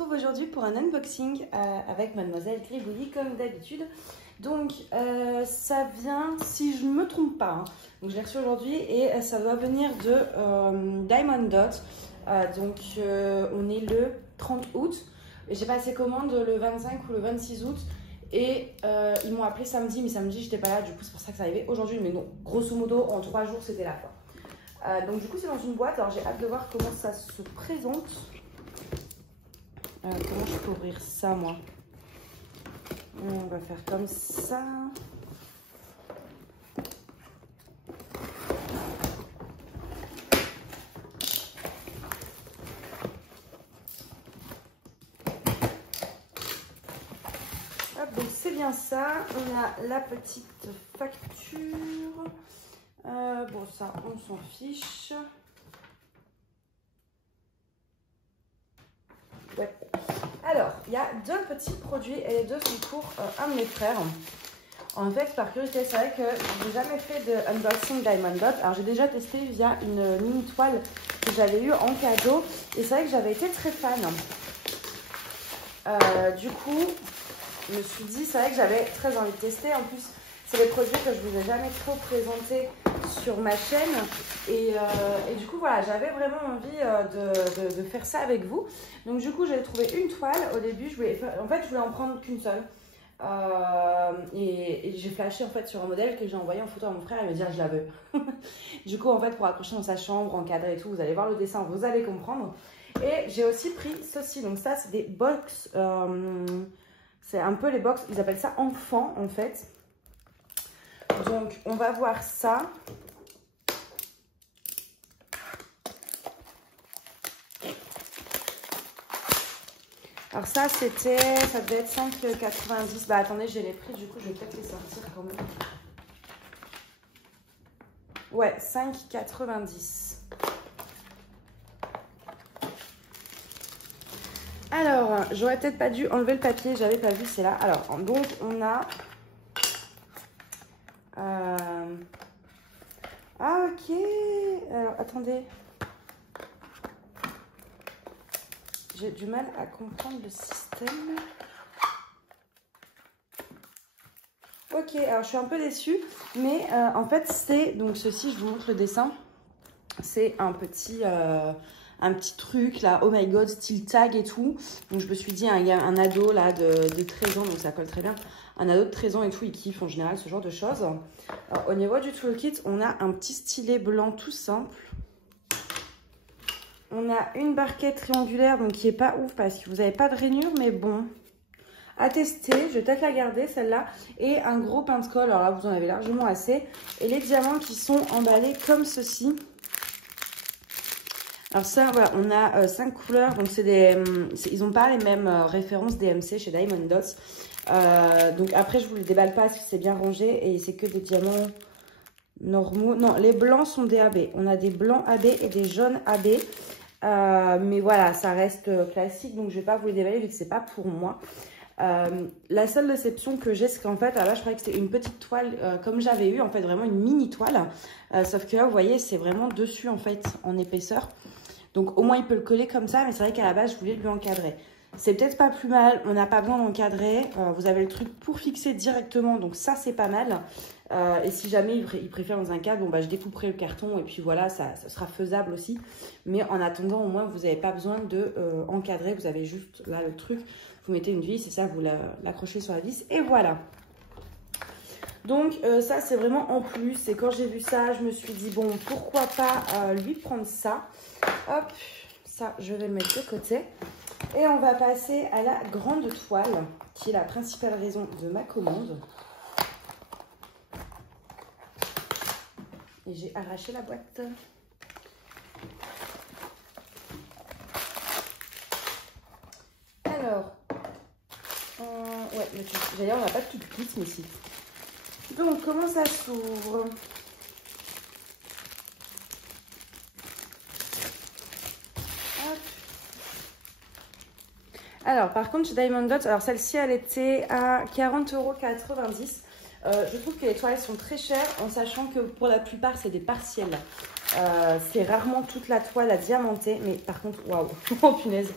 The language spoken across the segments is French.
retrouve aujourd'hui pour un unboxing avec Mademoiselle Gribouillis comme d'habitude. Donc ça vient, si je ne me trompe pas, hein. Donc je l'ai reçu aujourd'hui et ça doit venir de Diamond Dot. On est le 30 août et j'ai passé commande le 25 ou le 26 août. Et ils m'ont appelé samedi, mais samedi j'étais pas là, du coup c'est pour ça que ça arrivait aujourd'hui. Mais non, grosso modo en 3 jours c'était là quoi. Donc du coup c'est dans une boîte, alors j'ai hâte de voir comment ça se présente. Comment je peux ouvrir ça moi? On va faire comme ça. Hop, donc c'est bien ça. On a la petite facture. Bon ça on s'en fiche. Ouais. Alors, il y a deux petits produits et les deux sont pour un de mes frères. En fait, par curiosité, c'est vrai que je n'ai jamais fait de unboxing Diamond Dot. Alors, j'ai déjà testé via une mini toile que j'avais eue en cadeau. Et c'est vrai que j'avais été très fan. Du coup, je me suis dit, c'est vrai que j'avais très envie de tester. En plus, c'est des produits que je ne vous ai jamais trop présentés sur ma chaîne. Et du coup, voilà, j'avais vraiment envie de faire ça avec vous. Donc, du coup, j'ai trouvé une toile. Au début, je voulais en prendre qu'une seule. Et j'ai flashé en fait sur un modèle que j'ai envoyé en photo à mon frère et me dire je la veux. Du coup, en fait, pour accrocher dans sa chambre, encadrer et tout, vous allez voir le dessin, vous allez comprendre. Et j'ai aussi pris ceci. Donc, ça, c'est des box. C'est un peu les box, ils appellent ça enfant en fait. Donc, on va voir ça. Alors ça, ça devait être 5,90. Bah attendez, j'ai les prix, du coup, je vais peut-être les sortir quand même. Ouais, 5,90. Alors, j'aurais peut-être pas dû enlever le papier, j'avais pas vu, c'est là. Alors, donc, on a... Ah, ok. Alors, attendez. J'ai du mal à comprendre le système. Ok, alors je suis un peu déçue. Mais en fait, c'est... Donc, ceci, je vous montre le dessin. C'est un petit truc, là. Oh my god, style tag et tout. Donc, je me suis dit, un ado, là, de 13 ans. Donc, ça colle très bien. Un ado de 13 ans et tout, il kiffe en général ce genre de choses. Alors, au niveau du toolkit, on a un petit stylet blanc tout simple. On a une barquette triangulaire, donc qui est pas ouf parce que vous n'avez pas de rainure, mais bon, à tester. Je vais peut-être la garder, celle-là. Et un gros pain de colle, alors là, vous en avez largement assez. Et les diamants qui sont emballés comme ceci. Alors ça, voilà, on a 5 couleurs, donc ils n'ont pas les mêmes références DMC chez Diamond Dots. Donc après, je vous les déballe pas si c'est bien rangé et c'est que des diamants normaux. Non, les blancs sont des AB. On a des blancs AB et des jaunes AB. Mais voilà, ça reste classique, donc je vais pas vous les déballer vu que c'est pas pour moi. La seule déception que j'ai, c'est qu'en fait, là, je croyais que c'était une petite toile comme j'avais eu, en fait, vraiment une mini toile. Sauf que là, vous voyez, c'est vraiment dessus, en fait, en épaisseur. Donc, au moins, il peut le coller comme ça, mais c'est vrai qu'à la base, je voulais lui encadrer. C'est peut-être pas plus mal, on n'a pas besoin d'encadrer. Vous avez le truc pour fixer directement, donc ça, c'est pas mal. Et si jamais il préfère dans un cadre, bon, bah, je découperai le carton et puis voilà, ça sera faisable aussi. Mais en attendant, au moins, vous n'avez pas besoin de encadrer. Vous avez juste là le truc, vous mettez une vis et ça, vous l'accrochez sur la vis et voilà. Donc ça, c'est vraiment en plus. Et quand j'ai vu ça, je me suis dit, bon, pourquoi pas lui prendre ça. Hop, ça, je vais le mettre de côté. Et on va passer à la grande toile, qui est la principale raison de ma commande. Et j'ai arraché la boîte. Alors, ouais, d'ailleurs, on n'a pas de tout kit, mais si. Donc, comment ça s'ouvre? Alors, par contre, chez Diamond Dot, alors celle-ci, elle était à 40,90 €. Je trouve que les toiles sont très chères, en sachant que pour la plupart, c'est des partiels. C'est rarement toute la toile à diamanter, mais par contre, waouh, oh punaise.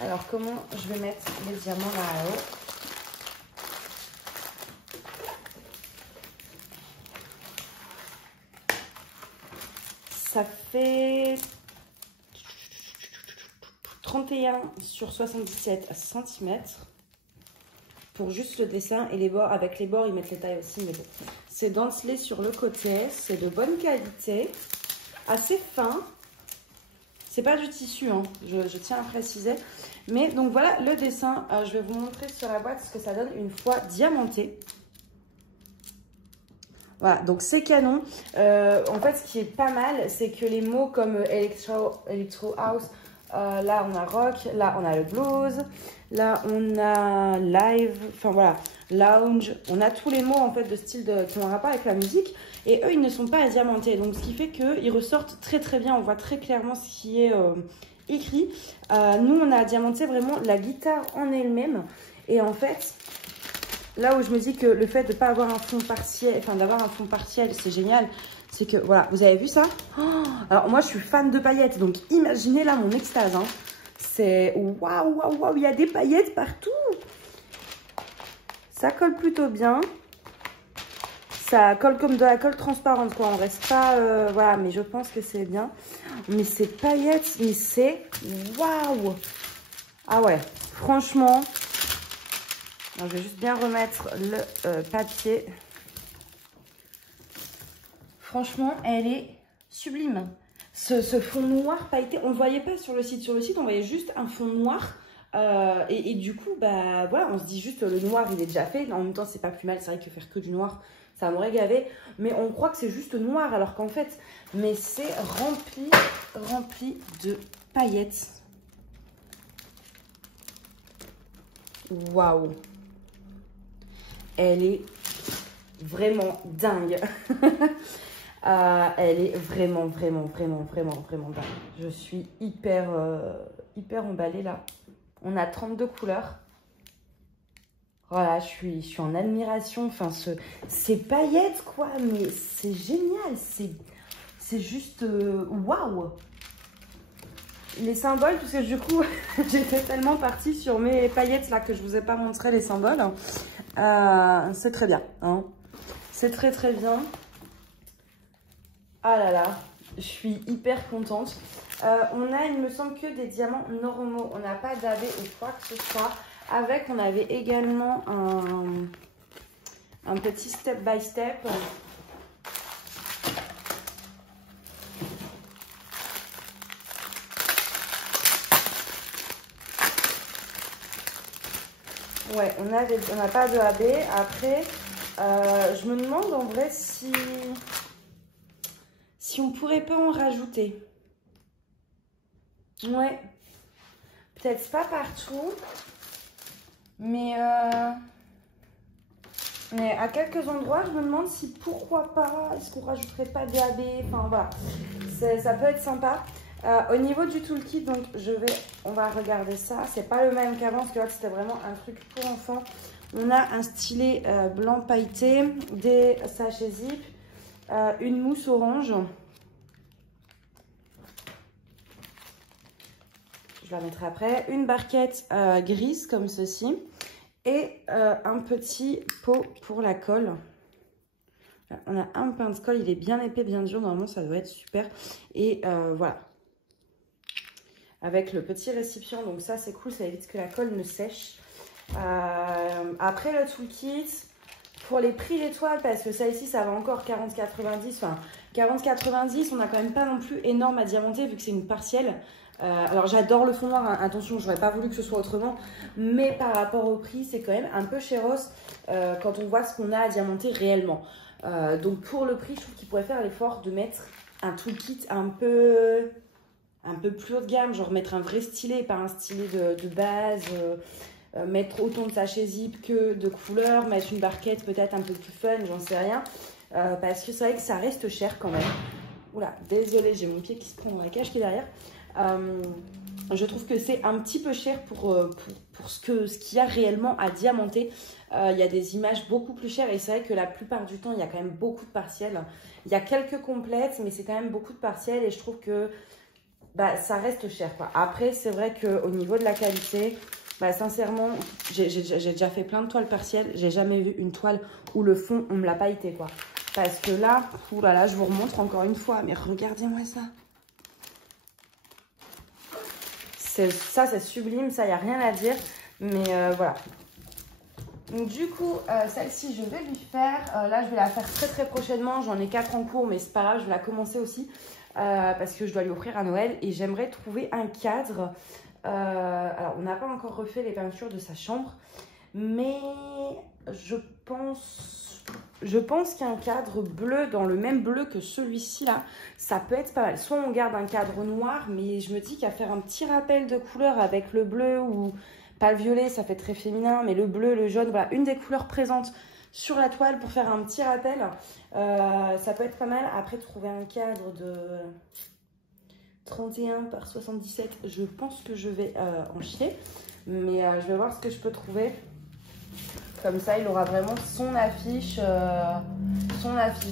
Alors, comment je vais mettre les diamants là-haut? Ça fait 31 sur 77 cm pour juste le dessin et les bords. Avec les bords, ils mettent les tailles aussi, mais bon. C'est dentelé sur le côté, c'est de bonne qualité, assez fin. C'est pas du tissu, hein, je tiens à préciser. Mais donc voilà le dessin. Je vais vous montrer sur la boîte ce que ça donne une fois diamanté. Voilà, donc c'est canon. En fait, ce qui est pas mal, c'est que les mots comme Electro House, là on a rock, là on a le blues, là on a live, enfin voilà, lounge. On a tous les mots en fait de style qui ont un rapport avec la musique. Et eux, ils ne sont pas diamantés. Donc ce qui fait qu'ils ressortent très très bien. On voit très clairement ce qui est écrit. Nous, on a diamanté vraiment la guitare en elle-même. Et en fait... Là où je me dis que le fait de ne pas avoir un fond partiel, enfin d'avoir un fond partiel, c'est génial. C'est que, voilà, vous avez vu ça? Oh, alors moi, je suis fan de paillettes. Donc, imaginez là mon extase. Hein. C'est waouh, waouh, waouh, il y a des paillettes partout. Ça colle plutôt bien. Ça colle comme de la colle transparente, quoi. On reste pas... voilà, mais je pense que c'est bien. Mais ces paillettes, mais c'est waouh. Ah ouais, franchement... Alors, je vais juste bien remettre le papier. Franchement, elle est sublime. Ce fond noir pailleté, on ne le voyait pas sur le site. Sur le site, on voyait juste un fond noir. Et du coup, bah voilà, on se dit juste le noir, il est déjà fait. En même temps, c'est pas plus mal. C'est vrai que faire que du noir, ça m'aurait gavé. Mais on croit que c'est juste noir, alors qu'en fait, mais c'est rempli de paillettes. Waouh! Elle est vraiment dingue. Elle est vraiment dingue. Je suis hyper emballée là. On a 32 couleurs. Voilà, je suis en admiration. Enfin, ces paillettes, quoi. Mais c'est génial. C'est juste waouh. Les symboles, parce que du coup, j'étais tellement partie sur mes paillettes là que je vous ai pas montré les symboles. C'est très bien. Hein. C'est très bien. Ah là là, je suis hyper contente. On a, il me semble, que des diamants normaux. On n'a pas d'AB ou quoi que ce soit. Avec, on avait également un petit step by step. Ouais, on n'a pas de AB. Après, je me demande en vrai si on pourrait pas en rajouter. Ouais, peut-être pas partout, mais à quelques endroits, je me demande si pourquoi pas, est-ce qu'on rajouterait pas des AB. Enfin voilà, ça peut être sympa. Au niveau du toolkit, donc on va regarder ça. C'est pas le même qu'avant, parce que là c'était vraiment un truc pour enfants. On a un stylet blanc pailleté, des sachets zip, une mousse orange. Je la mettrai après. Une barquette grise comme ceci. Et un petit pot pour la colle. On a un pain de colle, il est bien épais, bien dur. Normalement, ça doit être super. Et voilà. Avec le petit récipient, donc ça c'est cool, ça évite que la colle ne sèche. Après le toolkit, pour les prix d'étoiles, parce que ça ici ça va encore 40,90. Enfin 40,90, on n'a quand même pas non plus énorme à diamanter vu que c'est une partielle. Alors j'adore le fond noir, hein. Attention, j'aurais pas voulu que ce soit autrement, mais par rapport au prix, c'est quand même un peu chéros quand on voit ce qu'on a à diamanter réellement. Donc pour le prix, je trouve qu'il pourrait faire l'effort de mettre un toolkit un peu plus haut de gamme, genre mettre un vrai stylet, pas un stylet de base, mettre autant de sachets zip que de couleurs, mettre une barquette peut-être un peu plus fun, j'en sais rien, parce que c'est vrai que ça reste cher quand même. Oula, désolée, j'ai mon pied qui se prend dans la cage qui est derrière. Je trouve que c'est un petit peu cher pour ce qu'il y a réellement à diamanter. Il y a des images beaucoup plus chères et c'est vrai que la plupart du temps, il y a quand même beaucoup de partiels. Il y a quelques complètes, mais c'est quand même beaucoup de partiels et je trouve que bah, ça reste cher, quoi. Après, c'est vrai qu'au niveau de la qualité, bah, sincèrement, j'ai déjà fait plein de toiles partielles. J'ai jamais vu une toile où le fond, on me l'a pas été, quoi. Parce que là, oulala, je vous remontre encore une fois, mais regardez-moi ça. Ça, c'est sublime, ça, il n'y a rien à dire. Mais voilà. Donc du coup, celle-ci, je vais lui faire. Là, je vais la faire très très prochainement. J'en ai 4 en cours, mais c'est pas grave, je vais la commencer aussi. Parce que je dois lui offrir à Noël. Et j'aimerais trouver un cadre. Alors, on n'a pas encore refait les peintures de sa chambre. Mais je pense qu'un cadre bleu, dans le même bleu que celui-ci là, ça peut être pas mal. Soit on garde un cadre noir, mais je me dis qu'à faire un petit rappel de couleur avec le bleu ou pas le violet, ça fait très féminin, mais le bleu, le jaune, voilà, une des couleurs présentes sur la toile pour faire un petit rappel, ça peut être pas mal. Après, trouver un cadre de 31 par 77, je pense que je vais en chier, mais je vais voir ce que je peux trouver. Comme ça, il aura vraiment son affiche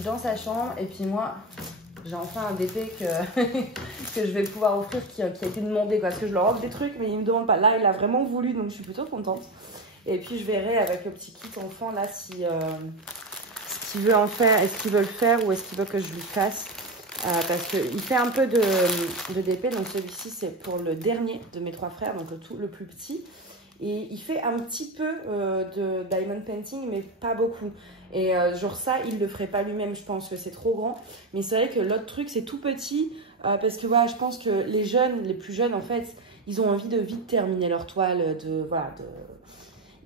dans sa chambre. Et puis moi, j'ai enfin un DP que je vais pouvoir offrir qui a été demandé. Parce que je leur offre des trucs, mais il ne me demande pas. Là, il a vraiment voulu, donc je suis plutôt contente. Et puis, je verrai avec le petit kit enfant, là, si ce qu'il veut en faire, est-ce qu'il veut le faire ou est-ce qu'il veut que je lui fasse. Parce qu'il fait un peu de DP. Donc, celui-ci, c'est pour le dernier de mes 3 frères, donc le plus petit. Et il fait un petit peu de diamond painting, mais pas beaucoup. Et genre ça, il le ferait pas lui-même, je pense que c'est trop grand. Mais c'est vrai que l'autre truc, c'est tout petit. Parce que voilà, je pense que les plus jeunes, en fait, ils ont envie de vite terminer leur toile.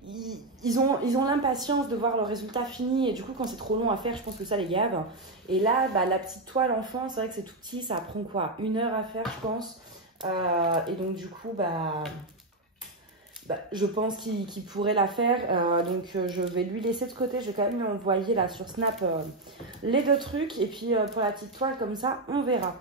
Ils ont l'impatience de voir le résultat fini. Et du coup, quand c'est trop long à faire, je pense que ça les gave. Et là, bah, la petite toile enfant, c'est vrai que c'est tout petit. Ça prend quoi, 1 heure à faire, je pense. Et donc, du coup, je pense qu'il pourrait la faire, donc je vais lui laisser de côté. Je vais quand même lui envoyer là sur Snap les 2 trucs. Et puis pour la petite toile comme ça, on verra.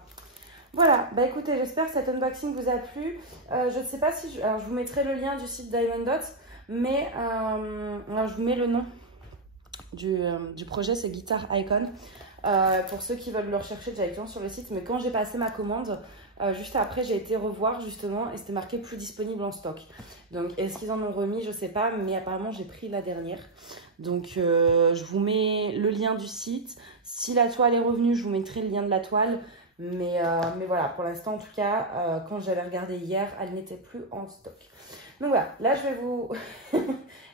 Voilà, bah écoutez, j'espère que cet unboxing vous a plu. Je ne sais pas si... alors je vous mettrai le lien du site Diamond Dots, mais alors je vous mets le nom du projet, c'est Guitar Icon. Pour ceux qui veulent le rechercher directement sur le site, mais quand j'ai passé ma commande, juste après j'ai été revoir justement et c'était marqué plus disponible en stock. Donc est-ce qu'ils en ont remis, je sais pas, mais apparemment j'ai pris la dernière. Donc je vous mets le lien du site. Si la toile est revenue, je vous mettrai le lien de la toile. Mais voilà, pour l'instant en tout cas, quand j'avais regardé hier, elle n'était plus en stock. Donc voilà, là je vais vous...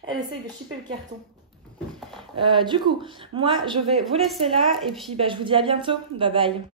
Elle essaye de shipper le carton. Du coup, moi je vais vous laisser là et puis je vous dis à bientôt. Bye bye.